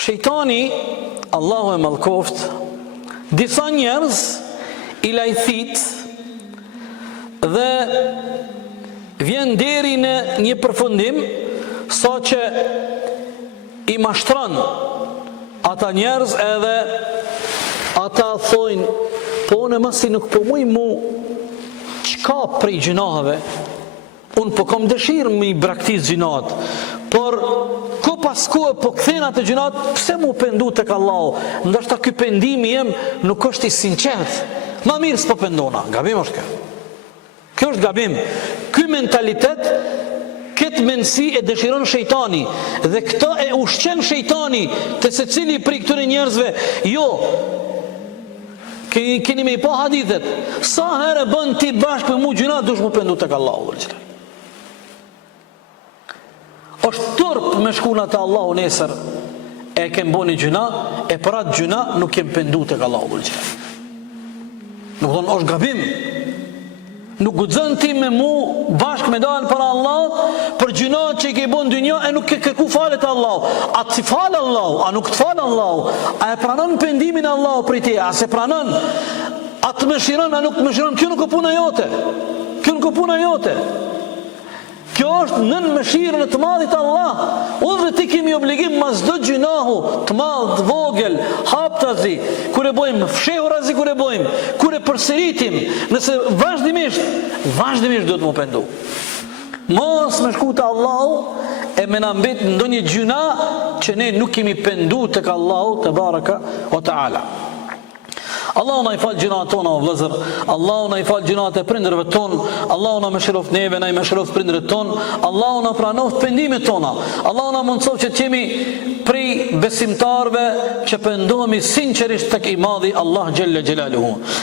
Shejtani, Allahu e mallkoft, disa njerëz i lajthit dhe vjen deri në një përfundim sa që i mashtron ata njerëz edhe ata thojnë po në mësi nuk po muj mu qka prej gjinahave, unë po kom dëshirë me i braktis gjinahat, por ko pas kohë po këthen atë gjinahat, pse mu pendu tek Allahu? Ndashta ky pendimi jem nuk është i sinqert, ma mirë s'po pendona. Gabim është kjo. Kjo është gabim. Ky mentalitet, këtë mendësi e dëshiron shejtani, dhe këta e ushqen shejtani të secili prej këtyre njerëzve. Jo, keni me i pa hadithet, sa herë bën ti bashkë me mu gjuna, dush mu pendu tek Allahu. Është turp me shkuna të Allahu nesër, e kem boni gjuna, e për atë gjuna nuk kem pendu tek Allahu. Nuk thonë është gabim. Nuk guxon ti me mu bashkë me dalë para Allahut për gjunat që i ke bën dynjë e nuk ke kërku falet Allahu. A ti fal Allahu, a nuk të fal Allahu? A e pranon pendimin e Allahu për ti? A se pranon? A të mëshiron, a nuk të mëshiron? Kjo nuk është puna jote. Kjo nuk është puna jote. Kjo është nën mëshirën e të madhit Allah. Unë dhe ti kemi obligim mas do gjunahu të madh, të vogël, haptazi, kur e bojmë, fshehurazi kur e bojmë, kur e përsëritim, nëse vazhdimisht do të më pendu. Mos me shku të Allahu e me na mbet ndonjë gjuna që ne nuk kemi pendu tek Allahu te baraka o taala. Allahu na i fal gjunat tona o vëllezër, Allahu na i fal gjunat e prindërve ton, Allahu na mëshiroft neve, na i mëshiroft prindërit ton, Allahu na pranoft pendimet tona, Allahu na mundsof që të jemi prej besimtarve që pendohemi sinqerisht tek i madhi Allah xhella xhelaluhu.